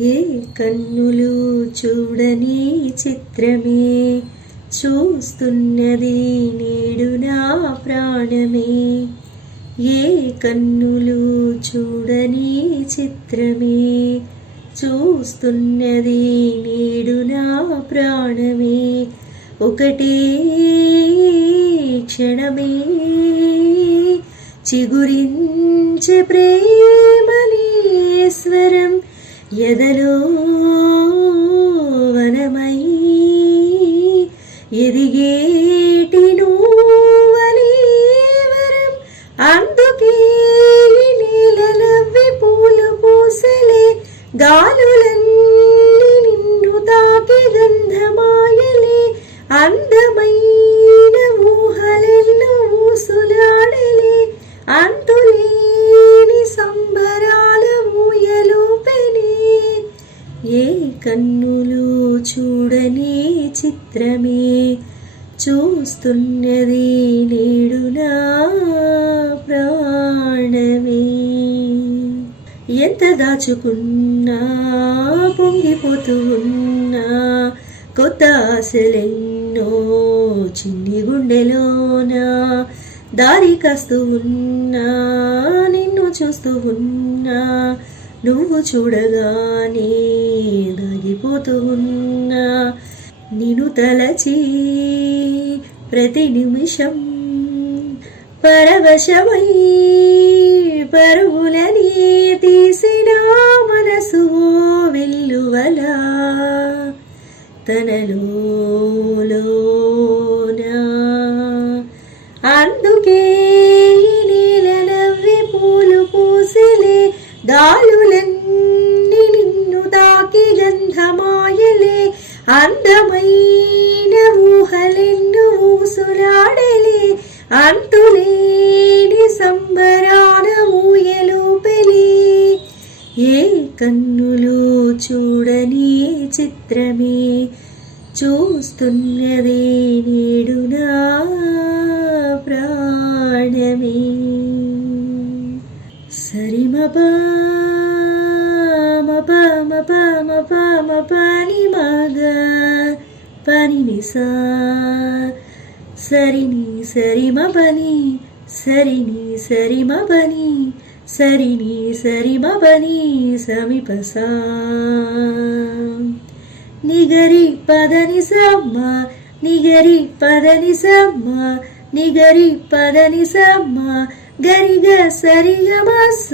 ఏ కన్నులు చూడని చిత్రమే చూస్తున్నది నేడు నా ప్రాణమే. ఏ కన్నులు చూడని చిత్రమే చూస్తున్నది నేడు నా ప్రాణమే. ఒకటే క్షణమే చిగురించే ప్రేమనేశ్వరం ఎదలో వనమై ఎదిగేటి నువ్వనే వరం. అందుకే నీలనవ్వి పూలు పూసలే గాలులన్నీ నిన్ను తాకి గంధమాయలే. అందమైన ఊహలెన్నో ఊసులాడలే అంతులేని సంబరాల ఊయలూపెనే. ఏ కన్నులు చూడని చిత్రమే చూస్తున్నది నేడు నా ప్రాణమే. ఎంత దాచుకున్నా పొంగిపోతూ ఉన్నా కొత్త ఆశలెన్నో చిన్ని గుండెలోనా దారి కాస్తూ ఉన్నా నిన్ను చూస్తూ ఉన్నా నువ్వు చూడగానే దాగిపోతూ ఉన్నా. నిన్ను తలచి ప్రతి నిమిషం పరవశమై పరుగులని తీసిన మనసు వెల్లువలా తనలోనా. అందుకే నీలనవ్వి పూలు పూసలే గాలులన్నీ నిన్ను తాకి గంధమాయలే. అందమైన ఊహలెన్నో ఊసులాడలే అంతులేని సంబరాన ఊయలూపెలే. ఏ కన్నులు చూడని చిత్రమే చూస్తున్నదే నేడు నా ప్రాణమే. సరిమపా మపా మపా మపా మపాని మగా పని నిసా సరిని సరిమపని సరిని సరిమపని సరిని సరిమపని సమీపసా. నిగరి పదని సమ్మ నిగరి పదని సమ్మ నిగరి పదని సమ్మ గరిగ సరిగ మస.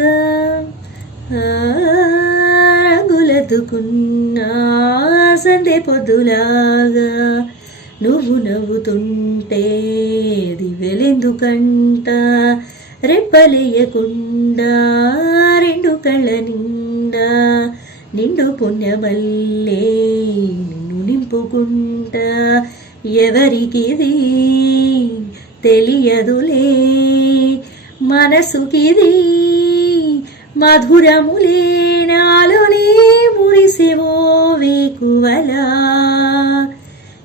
రంగులెత్తుకున్నా సందే పొద్దులాగా నువ్వు నవ్వుతుంటే దివ్వెలెందుకంట. రెప్పలేయకుండా రెండు కళ్ళ నిండా నిండు పుణ్యమల్లే నిన్ను నింపుకుంటా. ఎవరికిది తెలియదులే మనసుకిది మధురములే నాలోనే మురిసేవో వేకువలా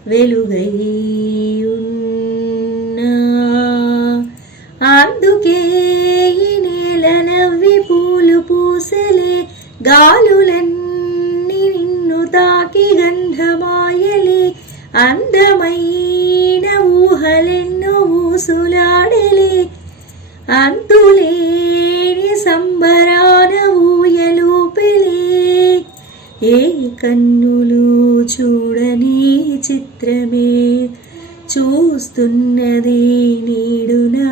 వెలుగై ఉన్నా. అందుకే ఈ నేల నవ్వి పూలు పూసలే గాలులన్నీ నిన్ను తాకి గంధమాయలే. అందమైన ఊహలెన్నో ఊసులాడలే అంతులేని సంబరాన ఊయలూపెలే. ఏ కన్నులు చూడని చిత్రమే చూస్తున్నది నేడు నా